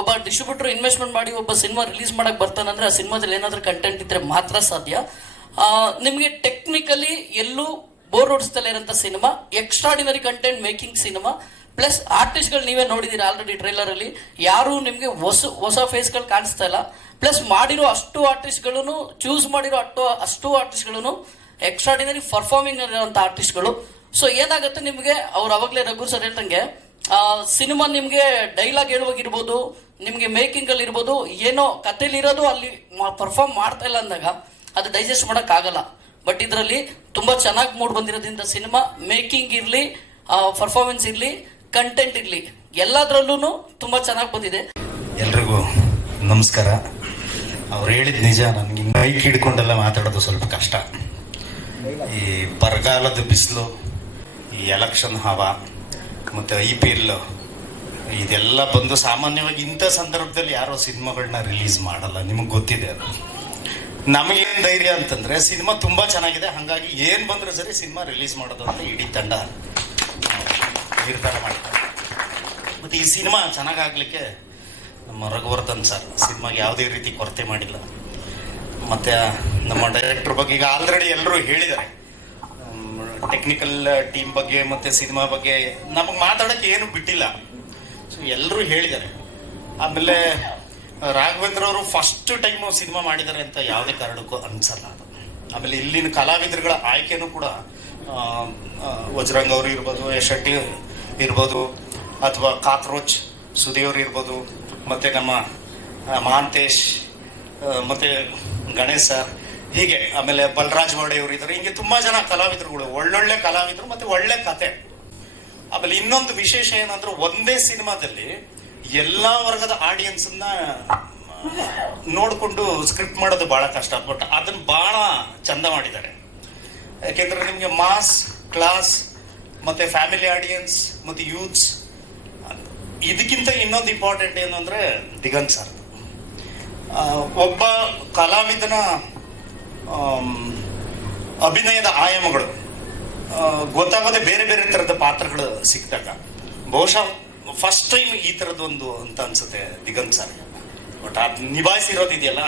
ಒಬ್ಬ ಡಿಸ್ಟ್ರಿಬ್ಯೂಟರ್ ಇನ್ವೆಸ್ಟ್ಮೆಂಟ್ ಮಾಡಿ ಒಬ್ಬ ಸಿನಿಮಾ ರಿಲೀಸ್ ಮಾಡಕ್ಕೆ ಬರ್ತಾನಂದ್ರೆ ಆ ಸಿನಿಮಾದಲ್ಲಿ ಏನಾದರೂ ಕಂಟೆಂಟ್ ಇದ್ರೆ ಮಾತ್ರ ಸಾಧ್ಯ. ನಿಮಗೆ ಟೆಕ್ನಿಕಲಿ ಎಲ್ಲೂ ಬೋರ್ ಹೊಡಿಸ್ತಲೇ ಇರೋಂಥ cinema, extraordinary content making cinema. Plus ಆರ್ಟಿಸ್ಟ್ಗಳು ನೀವೇ ನೋಡಿದ್ದೀರಾ ಆಲ್ರೆಡಿ ಟ್ರೈಲರಲ್ಲಿ, ಯಾರು ನಿಮಗೆ ಹೊಸ ಫೇಸ್ಗಳು ಕಾಣಿಸ್ತಾ ಇಲ್ಲ. ಪ್ಲಸ್ ಮಾಡಿರೋ ಚೂಸ್ ಮಾಡಿರೋ ಅಷ್ಟು ಆರ್ಟಿಸ್ಟ್ಗಳು ಎಕ್ಸ್ಟ್ರಾಡಿನರಿ ಪರ್ಫಾರ್ಮಿಂಗ್ ಇರೋಂಥ ಆರ್ಟಿಸ್ಟ್ಗಳು. ಸೊ ಏನಾಗುತ್ತೆ ನಿಮಗೆ, ಅವ್ರು ಅವಾಗಲೇ ರಘು ಸರ್ ಹೇಳ್ದಂಗೆ ಸಿನಿಮಾ ನಿಮಗೆ ಡೈಲಾಗ್ ಹೇಳುವಾಗಿರ್ಬೋದು, ನಿಮಗೆ ಮೇಕಿಂಗ್ ಅಲ್ಲಿ ಇರ್ಬೋದು, ಏನೋ ಕಥೆಲಿರೋದು ಅಲ್ಲಿ ಪರ್ಫಾರ್ಮ್ ಮಾಡ್ತಾ ಇಲ್ಲ ಅಂದಾಗ ಅದು ಡೈಜೆಸ್ಟ್ ಮಾಡೋಕ್ಕಾಗಲ್ಲ. ಬಟ್ ಇದರಲ್ಲಿ ತುಂಬಾ ಚೆನ್ನಾಗಿ ಮೂಡ್ ಬಂದಿರೋದ್ರಿಂದ ಸಿನಿಮಾ ಮೇಕಿಂಗ್ ಇರಲಿ, ಪರ್ಫಾರ್ಮೆನ್ಸ್ ಇರಲಿ, ಕಂಟೆಂಟ್ ಇರಲಿ, ಎಲ್ಲದರಲ್ಲೂ ತುಂಬಾ ಚೆನ್ನಾಗಿ ಬಂದಿದೆ. ಎಲ್ರಿಗೂ ನಮಸ್ಕಾರ. ಅವ್ರು ಹೇಳಿದ ನಿಜ. ನನಗೆ ಮೈಕ್ ಹಿಡ್ಕೊಂಡೆಲ್ಲ ಮಾತಾಡೋದು ಸ್ವಲ್ಪ ಕಷ್ಟ. ಈ ಬರಗಾಲದ ಬಿಸಿಲು, ಈ ಎಲೆಕ್ಷನ್ ಹವಾ, ಮತ್ತು IPL ಇದೆಲ್ಲ ಬಂದು ಸಾಮಾನ್ಯವಾಗಿ ಇಂಥ ಸಂದರ್ಭದಲ್ಲಿ ಯಾರೋ ಸಿನಿಮಾಗಳನ್ನ ರಿಲೀಸ್ ಮಾಡಲ್ಲ, ನಿಮಗೆ ಗೊತ್ತಿದೆ ಅದು. ನಮಗೇನು ಧೈರ್ಯ ಅಂತಂದ್ರೆ ಸಿನಿಮಾ ತುಂಬಾ ಚೆನ್ನಾಗಿದೆ, ಹಾಗಾಗಿ ಏನ್ ಬಂದರೂ ಸರಿ ಸಿನಿಮಾ ರಿಲೀಸ್ ಮಾಡೋದು ಅಂತ ಇಡೀ ತಂಡ ನಿರ್ಧಾರ ಮಾಡ್ತಾರೆ. ಮತ್ತೆ ಈ ಸಿನಿಮಾ ಚೆನ್ನಾಗಾಗ್ಲಿಕ್ಕೆ ನಮ್ಮ ರಘುವರ್ಧನ್ ಸರ್ ಸಿನಿಮಾಗೆ ಯಾವುದೇ ರೀತಿ ಕೊರತೆ ಮಾಡಿಲ್ಲ. ಮತ್ತೆ ನಮ್ಮ ಡೈರೆಕ್ಟರ್ ಬಗ್ಗೆ ಈಗ ಆಲ್ರೆಡಿ ಎಲ್ಲರೂ ಹೇಳಿದ್ದಾರೆ, ಟೆಕ್ನಿಕಲ್ ಟೀಮ್ ಬಗ್ಗೆ ಮತ್ತೆ ಸಿನಿಮಾ ಬಗ್ಗೆ ನಮಗೆ ಮಾತಾಡೋಕ್ಕೆ ಏನು ಬಿಟ್ಟಿಲ್ಲ. ಸೊ ಎಲ್ಲರೂ ಹೇಳಿದ್ದಾರೆ. ಆಮೇಲೆ ರಾಘವೇಂದ್ರ ಅವರು ಫಸ್ಟ್ ಟೈಮ್ ಸಿನಿಮಾ ಮಾಡಿದ್ದಾರೆ ಅಂತ ಯಾವುದೇ ಕಾರಣಕ್ಕೂ ಅನ್ಸಲ್ಲ ಅದು. ಆಮೇಲೆ ಇಲ್ಲಿನ ಕಲಾವಿದರುಗಳ ಆಯ್ಕೆನೂ ಕೂಡ ವಜ್ರಂಗ್ ಅವರು ಇರ್ಬೋದು, ಯಶ್ ಶೆಟ್ಟಿ ಇರ್ಬೋದು, ಅಥವಾ ಕಾಕ್ರೋಚ್ ಸುದೇವ್ರು ಇರ್ಬೋದು, ಮತ್ತೆ ನಮ್ಮ ಮಹಾಂತೇಶ್, ಮತ್ತೆ ಗಣೇಶ್ ಸರ್, ಹೀಗೆ ಆಮೇಲೆ ಬಲರಾಜ್ ಅವರು ಇದ್ದಾರೆ. ಹಿಂಗೆ ತುಂಬಾ ಜನ ಕಲಾವಿದರುಗಳು, ಒಳ್ಳೊಳ್ಳೆ ಕಲಾವಿದರು, ಮತ್ತೆ ಒಳ್ಳೆ ಕತೆ. ಆಮೇಲೆ ಇನ್ನೊಂದು ವಿಶೇಷ ಏನಂದ್ರೆ, ಒಂದೇ ಸಿನಿಮಾದಲ್ಲಿ ಎಲ್ಲಾ ವರ್ಗದ ಆಡಿಯನ್ಸ್ ಅನ್ನ ನೋಡ್ಕೊಂಡು ಸ್ಕ್ರಿಪ್ಟ್ ಮಾಡೋದು ಬಹಳ ಕಷ್ಟ. ಬಟ್ ಅದನ್ನ ಬಹಳ ಚಂದ ಮಾಡಿದ್ದಾರೆ. ಯಾಕೆಂದ್ರೆ ನಿಮ್ಗೆ ಮಾಸ್, ಕ್ಲಾಸ್, ಮತ್ತೆ ಫ್ಯಾಮಿಲಿ ಆಡಿಯನ್ಸ್, ಮತ್ತೆ ಯೂತ್ಸ್, ಇದಕ್ಕಿಂತ ಇನ್ನೊಂದು ಇಂಪಾರ್ಟೆಂಟ್ ಏನು ಅಂದ್ರೆ ದಿಗಂತ್ ಸರ್. ಒಬ್ಬ ಕಲಾವಿದನ ಅಭಿನಯದ ಆಯಾಮಗಳು ಗೊತ್ತಾಗದೆ ಬೇರೆ ಬೇರೆ ತರದ ಪಾತ್ರಗಳು ಸಿಕ್ಕಿದಾಗ ಬಹುಶಃ ಫಸ್ಟ್ ಟೈಮ್ ಈ ತರದೊಂದು ಅಂತ ಅನ್ಸುತ್ತೆ ದಿಗಂತ್ ಸರ್. ಬಟ್ ಅದು ನಿಭಾಯಿಸಿರೋದಿದೆಯಲ್ಲ,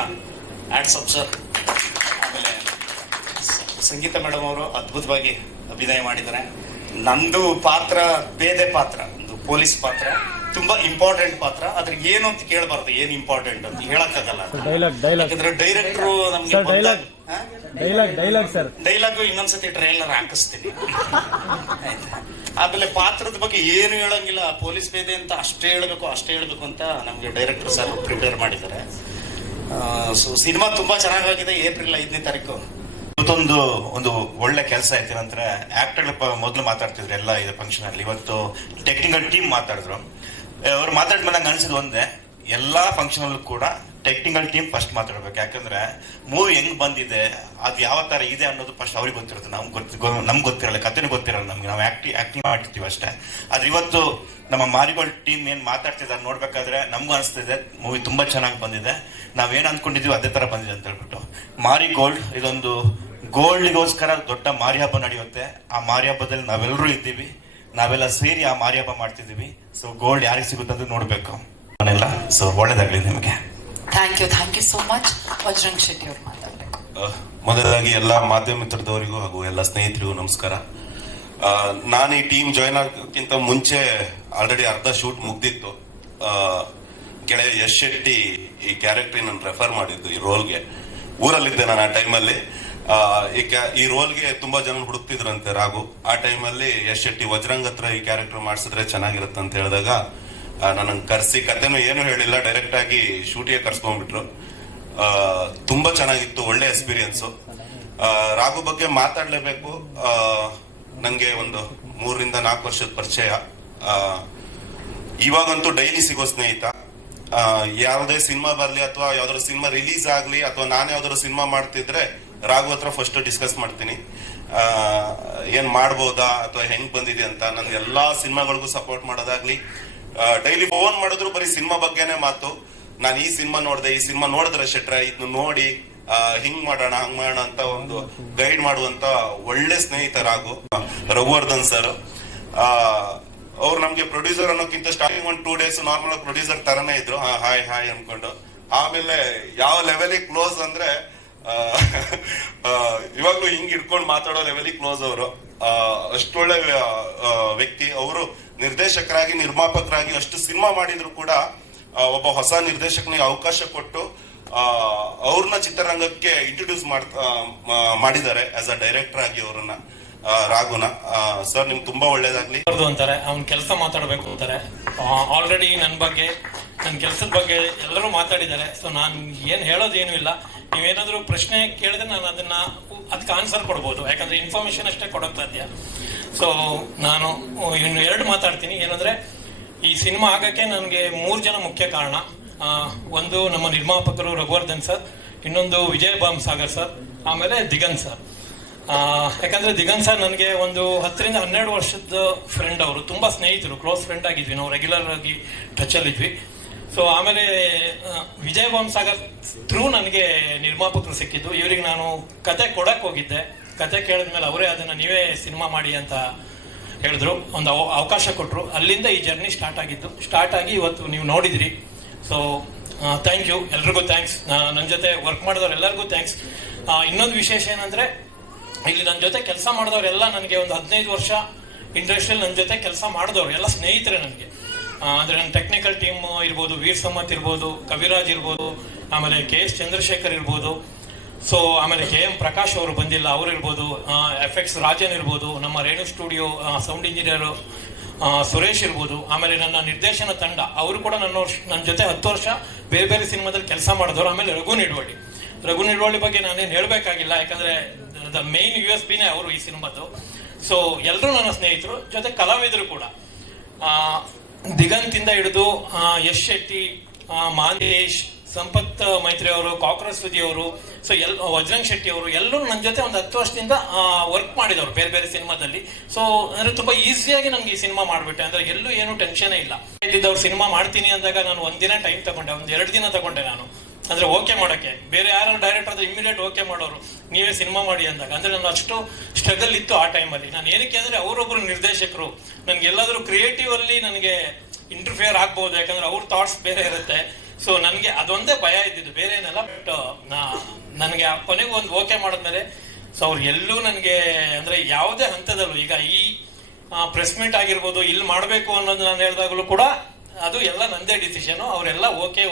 ಹ್ಯಾಟ್ಸ್ ಆಫ್ ಸರ್. ಆಮೇಲೆ ಸಂಗೀತ ಮೇಡಮ್ ಅವರು ಅದ್ಭುತವಾಗಿ ಅಭಿನಯ ಮಾಡಿದ್ದಾರೆ. ನಂದು ಪಾತ್ರ ಬೇರೆ ಪಾತ್ರ, ಒಂದು ಪೊಲೀಸ್ ಪಾತ್ರ, ತುಂಬಾ ಇಂಪಾರ್ಟೆಂಟ್ ಪಾತ್ರ. ಆದ್ರೆ ಏನು ಅಂತ ಕೇಳಬಾರ್ದು, ಏನ್ ಇಂಪಾರ್ಟೆಂಟ್ ಅಂತ ಹೇಳಕ್ಕಾಗಲ್ಲ. ಯಾಕಂದ್ರೆ ಡೈರೆಕ್ಟ್ರು ನಮ್ಗೆ ಡೈಲಾಗ್ ಇನ್ನೊಂದ್ಸತಿ ಟ್ರೈಲರ್ ಹಾಕಿಸ್ತೀನಿ. ಆಮೇಲೆ ಪಾತ್ರದ ಬಗ್ಗೆ ಏನು ಹೇಳಂಗಿಲ್ಲ, ಪೊಲೀಸ್ ಬೇದೆ ಅಂತ ಅಷ್ಟೇ ಹೇಳ್ಬೇಕು ಅಂತ ನಮ್ಗೆ ಡೈರೆಕ್ಟರ್ ಸರ್ ಪ್ರಿಪೇರ್ ಮಾಡಿದ್ದಾರೆ. ಸೊ ಸಿನಿಮಾ ತುಂಬಾ ಚೆನ್ನಾಗಿದೆ. ಏಪ್ರಿಲ್ 5ನೇ ತಾರೀಕು ಇವತ್ತೊಂದು ಒಳ್ಳೆ ಕೆಲಸ ಆಯ್ತು ನಂತರ ಆಕ್ಟರ್ ಮೊದಲು ಮಾತಾಡ್ತಿದ್ರು ಎಲ್ಲ ಇದು ಫಂಕ್ಷನ್ ಅಲ್ಲಿ. ಇವತ್ತು ಟೆಕ್ನಿಕಲ್ ಟೀಮ್ ಮಾತಾಡಿದ್ರು. ಅವ್ರು ಮಾತಾಡ್ಮೇಲೆ ನಂಗೆ ಅನ್ಸಿದ್ ಒಂದೇ, ಎಲ್ಲಾ ಫಂಕ್ಷನ್ ಅಲ್ಲೂ ಕೂಡ ಟೆಕ್ನಿಕಲ್ ಟೀಮ್ ಫಸ್ಟ್ ಮಾತಾಡ್ಬೇಕು. ಯಾಕಂದ್ರೆ ಮೂವಿ ಹೆಂಗ್ ಬಂದಿದೆ, ಅದು ಯಾವ ತರ ಇದೆ ಅನ್ನೋದು ಫಸ್ಟ್ ಅವ್ರಿಗೆ ಗೊತ್ತಿರುತ್ತೆ, ನಮ್ಗೆ ಗೊತ್ತಿರಲ್ಲ, ಕಥೆನೂ ಗೊತ್ತಿರಲ್ಲ ನಮ್ಗೆ. ನಾವು ಆಕ್ಟಿಂಗ್ ಮಾಡ್ತೀವಿ ಅಷ್ಟೇ. ಆದ್ರೆ ಇವತ್ತು ನಮ್ಮ ಮಾರಿಗೋಲ್ಡ್ ಟೀಮ್ ಏನ್ ಮಾತಾಡ್ತಿದ್ದಾರೆ ನೋಡ್ಬೇಕಾದ್ರೆ ನಮ್ಗೂ ಅನಿಸ್ತಿದೆ ಮೂವಿ ತುಂಬಾ ಚೆನ್ನಾಗಿ ಬಂದಿದೆ, ನಾವೇನ್ ಅನ್ಕೊಂಡಿದೀವಿ ಅದೇ ತರ ಬಂದಿದೆ ಅಂತ ಹೇಳ್ಬಿಟ್ಟು. ಮಾರಿಗೋಲ್ಡ್ ಇದೊಂದು ಗೋಲ್ಡ್ಗೋಸ್ಕರ ದೊಡ್ಡ ಮಾರಿ ಹಬ್ಬ ನಡೆಯುತ್ತೆ. ಆ ಮಾರಿ ಹಬ್ಬದಲ್ಲಿ ನಾವೆಲ್ಲರೂ ಇದ್ದೀವಿ, ನಾವೆಲ್ಲ ಸೇರಿ ಆ ಮಾರಿ ಹಬ್ಬ ಮಾಡ್ತಿದ್ದೀವಿ. ಸೊ ಗೋಲ್ಡ್ ಯಾರಿಗೆ ಸಿಗುತ್ತೆ ನೋಡ್ಬೇಕು ಅವನ್ನೆಲ್ಲ. ಸೊ ಒಳ್ಳೇದಾಗ್ಲಿ ನಿಮಗೆ. Thank you so much. Vajrang Shetty ಅವ್ರು ಮಾತಾಡ್ಬೇಕು. ಮೊದಲಾಗಿ ಎಲ್ಲ ಮಾಧ್ಯಮ ಮಿತ್ರದವರಿಗೂ ಹಾಗೂ ಎಲ್ಲ ಸ್ನೇಹಿತರಿಗೂ ನಮಸ್ಕಾರ. ನಾನು ಈ ಟೀಮ್ ಜಾಯ್ನ್ ಆಗೋಕ್ಕಿಂತ ಮುಂಚೆ ಆಲ್ರೆಡಿ ಅರ್ಧ ಶೂಟ್ ಮುಗ್ದಿತ್ತು. ಗೆಳೆಯ ಯಶ್ ಶೆಟ್ಟಿ ಈ ಕ್ಯಾರೆಕ್ಟರ್ ನಾನು ರೆಫರ್ ಮಾಡಿದ್ದು ಈ ರೋಲ್ಗೆ. ಊರಲ್ಲಿದ್ದೆ ನಾನು ಆ ಟೈಮಲ್ಲಿ. ಈ ರೋಲ್ಗೆ ತುಂಬಾ ಜನ ಹುಡುಕ್ತಿದ್ರಂತೆ ರಾಘು. ಆ ಟೈಮಲ್ಲಿ ಯಶ್ ಶೆಟ್ಟಿ ವಜ್ರಂಗ್ ಹತ್ರ ಈ ಕ್ಯಾರೆಕ್ಟರ್ ಮಾಡಿಸಿದ್ರೆ ಚೆನ್ನಾಗಿರುತ್ತೆ ಅಂತ ಹೇಳಿದಾಗ ನನಗೆ ಕರ್ಸಿ, ಕಥೆನೂ ಏನು ಹೇಳಿಲ್ಲ, ಡೈರೆಕ್ಟ್ ಆಗಿ ಶೂಟಿಗೆ ಕರ್ಸ್ಕೊಂಡ್ಬಿಟ್ರು. ತುಂಬಾ ಚೆನ್ನಾಗಿತ್ತು, ಒಳ್ಳೆ ಎಕ್ಸ್ಪೀರಿಯನ್ಸು. ರಾಘು ಬಗ್ಗೆ ಮಾತಾಡ್ಲೇಬೇಕು. ನಂಗೆ ಒಂದು 3 ರಿಂದ 4 ವರ್ಷದ ಪರಿಚಯ. ಇವಾಗಂತೂ ಡೈಲಿ ಸಿಗೋ ಸ್ನೇಹಿತ. ಯಾವುದೇ ಸಿನಿಮಾ ಬರ್ಲಿ ಅಥವಾ ಯಾವ್ದಾದ್ರು ಸಿನಿಮಾ ರಿಲೀಸ್ ಆಗ್ಲಿ ಅಥವಾ ನಾನು ಯಾವ್ದಾದ್ರು ಸಿನಿಮಾ ಮಾಡ್ತಿದ್ರೆ ರಾಘು ಹತ್ರ ಫಸ್ಟ್ ಡಿಸ್ಕಸ್ ಮಾಡ್ತೀನಿ, ಏನ್ ಮಾಡ್ಬೋದಾ ಅಥವಾ ಹೆಂಗ್ ಬಂದಿದೆ ಅಂತ. ನನ್ಗೆ ಎಲ್ಲಾ ಸಿನಿಮಾಗಳಿಗೂ ಸಪೋರ್ಟ್ ಮಾಡೋದಾಗ್ಲಿ, ಡೈಲಿ ಫೋನ್ ಮಾಡಿದ್ರು ಬರೀ ಸಿನಿಮಾ ಬಗ್ಗೆನೇ ಮಾತು. ನಾನು ಈ ಸಿನಿಮಾ ನೋಡಿದೆ, ಈ ಸಿನಿಮಾ ನೋಡಿದ್ರೆ ಶೆಟ್ರ ಇದನ್ನ ನೋಡಿ ಹಿಂಗ್ ಮಾಡೋಣ ಹಂಗ್ ಮಾಡೋಣ ಅಂತ ಒಂದು ಗೈಡ್ ಮಾಡುವಂತ ಒಳ್ಳೆ ಸ್ನೇಹಿತ ರಾಘು. ರಘುವರ್ಧನ್ ಸರ್ ಅವ್ರು ನಮ್ಗೆ ಪ್ರೊಡ್ಯೂಸರ್ ಅನ್ನೋಕ್ಕಿಂತ ಸ್ಟಾರ್ಟಿಂಗ್ 1-2 ಡೇಸ್ ನಾರ್ಮಲ್ ಪ್ರೊಡ್ಯೂಸರ್ ತರನೇ ಇದ್ರು, ಹಾಯ್ ಅನ್ಕೊಂಡು. ಆಮೇಲೆ ಯಾವ ಲೆವೆಲಿಗೆ ಕ್ಲೋಸ್ ಅಂದ್ರೆ ಇವಾಗ್ಲೂ ಹಿಂಗ್ ಇಟ್ಕೊಂಡು ಮಾತಾಡೋ ಲೆವೆಲಿಗೆ ಕ್ಲೋಸ್ ಅವರು. ಅಷ್ಟೊಳ್ಳೆ ವ್ಯಕ್ತಿ ಅವರು. ನಿರ್ದೇಶಕರಾಗಿ ನಿರ್ಮಾಪಕರಾಗಿ ಅಷ್ಟು ಸಿನಿಮಾ ಮಾಡಿದ್ರು ಕೂಡ ಒಬ್ಬ ಹೊಸ ನಿರ್ದೇಶಕನಿಗೆ ಅವಕಾಶ ಕೊಟ್ಟು ಅವ್ರನ್ನ ಚಿತ್ರರಂಗಕ್ಕೆ ಇಂಟ್ರೊಡ್ಯೂಸ್ ಮಾಡಿದ್ದಾರೆ ಆಸ್ ಅ ಡೈರೆಕ್ಟರ್ ಆಗಿ ಅವರನ್ನ, ರಾಘುನ. ಸರ್ ನಿಮ್ಗೆ ತುಂಬಾ ಒಳ್ಳೇದಾಗ್ಲಿ. ಅಂತಾರೆ ಅವ್ನ ಕೆಲಸ ಮಾತಾಡ್ಬೇಕು ಅಂತಾರೆ. ಆಲ್ರೆಡಿ ನನ್ನ ಬಗ್ಗೆ, ನನ್ನ ಕೆಲಸದ ಬಗ್ಗೆ ಎಲ್ಲರೂ ಮಾತಾಡಿದ್ದಾರೆ. ಸೊ ನಾನು ಏನ್ ಹೇಳೋದೇನು ಇಲ್ಲ. ನೀವೇನಾದ್ರೂ ಪ್ರಶ್ನೆ ಕೇಳಿದ್ರೆ ನಾನು ಅದಕ್ಕೆ ಆನ್ಸರ್ ಕೊಡ್ಬೋದು, ಯಾಕಂದ್ರೆ ಇನ್ಫಾರ್ಮೇಶನ್ ಅಷ್ಟೇ ಕೊಡೋಕ್ ಸಾಧ್ಯ. ಸೊ ನಾನು ಇನ್ನು 2 ಮಾತಾಡ್ತೀನಿ. ಏನಂದ್ರೆ ಈ ಸಿನಿಮಾ ಆಗಕ್ಕೆ ನನಗೆ 3 ಜನ ಮುಖ್ಯ ಕಾರಣ. ಒಂದು ನಮ್ಮ ನಿರ್ಮಾಪಕರು ರಘುವರ್ಧನ್ ಸರ್, ಇನ್ನೊಂದು ವಿಜಯ್ ಭಾಮ್ಸಾಗರ್ ಸರ್, ಆಮೇಲೆ ದಿಗಂತ್ ಸರ್. ಯಾಕಂದ್ರೆ ದಿಗಂತ್ ಸರ್ ನನಗೆ ಒಂದು 10 ರಿಂದ 12 ವರ್ಷದ ಫ್ರೆಂಡ್. ಅವರು ತುಂಬಾ ಸ್ನೇಹಿತರು, ಕ್ಲೋಸ್ ಫ್ರೆಂಡ್ ಆಗಿದ್ವಿ ನಾವು, ರೆಗ್ಯುಲರ್ ಆಗಿ ಟಚ್ ಅಲ್ಲಿ ಇದ್ವಿ. ಸೊ ಆಮೇಲೆ ವಿಜಯ್ ಭಾಮ್ಸಾಗರ್ ಥ್ರೂ ನನಗೆ ನಿರ್ಮಾಪಕರು ಸಿಕ್ಕಿದ್ದು. ಇವರಿಗೆ ನಾನು ಕತೆ ಕೊಡಕ್ ಹೋಗಿದ್ದೆ. ಕತೆ ಕೇಳಿದ್ಮೇಲೆ ಅವರೇ ಅದನ್ನ ನೀವೇ ಸಿನಿಮಾ ಮಾಡಿ ಅಂತ ಹೇಳಿದ್ರು, ಒಂದು ಅವಕಾಶ ಕೊಟ್ಟರು. ಅಲ್ಲಿಂದ ಈ ಜರ್ನಿ ಸ್ಟಾರ್ಟ್ ಆಗಿ ಇವತ್ತು ನೀವು ನೋಡಿದ್ರಿ. ಸೊ ಥ್ಯಾಂಕ್ ಯು, ಎಲ್ರಿಗೂ ಥ್ಯಾಂಕ್ಸ್. ನನ್ನ ಜೊತೆ ವರ್ಕ್ ಮಾಡಿದವ್ರು ಎಲ್ಲರಿಗೂ ಥ್ಯಾಂಕ್ಸ್. ಇನ್ನೊಂದು ವಿಶೇಷ ಏನಂದ್ರೆ ಇಲ್ಲಿ ನನ್ನ ಜೊತೆ ಕೆಲಸ ಮಾಡಿದವರೆಲ್ಲ ನನಗೆ ಒಂದು 15 ವರ್ಷ ಇಂಡಸ್ಟ್ರಿಯಲ್ಲಿ ನನ್ನ ಜೊತೆ ಕೆಲಸ ಮಾಡಿದವರು ಎಲ್ಲ ಸ್ನೇಹಿತರೆ ನನಗೆ. ಅಂದ್ರೆ ನನ್ನ ಟೆಕ್ನಿಕಲ್ ಟೀಮ್ ಇರ್ಬೋದು, ವೀರ್ ಸಮ್ಮತ್ ಇರ್ಬೋದು, ಕವಿರಾಜ್ ಇರ್ಬೋದು, ಆಮೇಲೆ KS ಚಂದ್ರಶೇಖರ್ ಇರ್ಬೋದು. ಸೊ ಆಮೇಲೆ KM ಪ್ರಕಾಶ್ ಅವರು ಬಂದಿಲ್ಲ, ಅವ್ರು ಇರ್ಬೋದು, FX ರಾಜನ್ ಇರ್ಬೋದು, ನಮ್ಮ ರೇಣು ಸ್ಟುಡಿಯೋ ಸೌಂಡ್ ಇಂಜಿನಿಯರ್ ಸುರೇಶ್ ಇರ್ಬೋದು, ಆಮೇಲೆ ನನ್ನ ನಿರ್ದೇಶನ ತಂಡ ಅವರು ಕೂಡ ನನ್ನ ಜೊತೆ 10 ವರ್ಷ ಬೇರೆ ಬೇರೆ ಸಿನಿಮಾದಲ್ಲಿ ಕೆಲಸ ಮಾಡಿದವರು. ಆಮೇಲೆ ರಘು ನಿಡ್ವಳ್ಳಿ ಬಗ್ಗೆ ನಾನೇನು ಹೇಳ್ಬೇಕಾಗಿಲ್ಲ, ಯಾಕಂದ್ರೆ ಮೇನ್ USBನೇ ಅವರು ಈ ಸಿನಿಮಾದ್ದು. ಸೊ ಎಲ್ಲರೂ ನನ್ನ ಸ್ನೇಹಿತರು, ಜೊತೆ ಕಲಾವಿದರು ಕೂಡ. ದಿಗಂತಿಂದ ಹಿಡಿದು ಯಶ್ ಶೆಟ್ಟಿ, ಮಾಂತೇಶ್, ಸಂಪತ್ ಮೈತ್ರಿ ಅವರು, ಕಾಕ್ರೋಚ್ ಸುದಿ ಅವರು, ಸೊ ವಜ್ರಂಗ್ ಶೆಟ್ಟಿ ಅವರು ಎಲ್ಲರೂ ನನ್ನ ಜೊತೆ ಒಂದು 10 ವರ್ಷದಿಂದ ವರ್ಕ್ ಮಾಡಿದವರು ಬೇರೆ ಬೇರೆ ಸಿನಿಮಾದಲ್ಲಿ. ಸೊ ಅಂದ್ರೆ ತುಂಬಾ ಈಸಿಯಾಗಿ ನಂಗೆ ಈ ಸಿನಿಮಾ ಮಾಡ್ಬಿಟ್ಟೆ. ಅಂದ್ರೆ ಎಲ್ಲೂ ಏನು ಟೆನ್ಷನ್ ಇಲ್ಲ. ಇಲ್ಲಿದ್ದವ್ರು ಸಿನಿಮಾ ಮಾಡ್ತೀನಿ ಅಂದಾಗ ನಾನು 1 ದಿನ ಟೈಮ್ ತಗೊಂಡೆ, 1-2 ದಿನ ತಗೊಂಡೆ ನಾನು. ಅಂದ್ರೆ ಓಕೆ ಮಾಡಕ್ಕೆ. ಬೇರೆ ಯಾರು ಡೈರೆಕ್ಟರ್ ಆದ್ರೆ ಇಮಿಡಿಯೇಟ್ ಓಕೆ ಮಾಡೋರು, ನೀವೇ ಸಿನಿಮಾ ಮಾಡಿ ಅಂದಾಗ. ಅಂದ್ರೆ ನಾನು ಅಷ್ಟು ಸ್ಟ್ರಗಲ್ ಇತ್ತು ಆ ಟೈಮಲ್ಲಿ. ನಾನು ಏನಕ್ಕೆ ಅಂದ್ರೆ ಅವರೊಬ್ರು ನಿರ್ದೇಶಕರು, ನನ್ಗೆ ಎಲ್ಲಾದ್ರೂ ಕ್ರಿಯೇಟಿವ್ ಅಲ್ಲಿ ನನಗೆ ಇಂಟರ್ಫಿಯರ್ ಆಗ್ಬಹುದು, ಯಾಕಂದ್ರೆ ಅವ್ರ ಥಾಟ್ಸ್ ಬೇರೆ ಇರುತ್ತೆ. ಸೊ ನನ್ಗೆ ಅದೊಂದೇ ಭಯ ಇದ್ದಿದ್ದು, ಬೇರೆ ಏನೆಲ್ಲ. ಬಟ್ ನನಗೆ ಕೊನೆಗೂ ಒಂದು ಓಕೆ ಮಾಡಿದ್ಮೇಲೆ ಸೊ ಅವ್ರು ಎಲ್ಲೂ ನನಗೆ ಅಂದ್ರೆ ಯಾವುದೇ ಹಂತದಲ್ಲೂ, ಈಗ ಈ ಪ್ರೆಸ್ ಮೀಟ್ ಆಗಿರ್ಬೋದು, ಇಲ್ಲಿ ಮಾಡ್ಬೇಕು ಅನ್ನೋದು ನಾನು ಹೇಳಿದಾಗಲೂ ಕೂಡ ಅದು ಎಲ್ಲ ನಂದೇ ಡಿಸಿಷನ್. ಅವರೆಲ್ಲ ಓಕೆ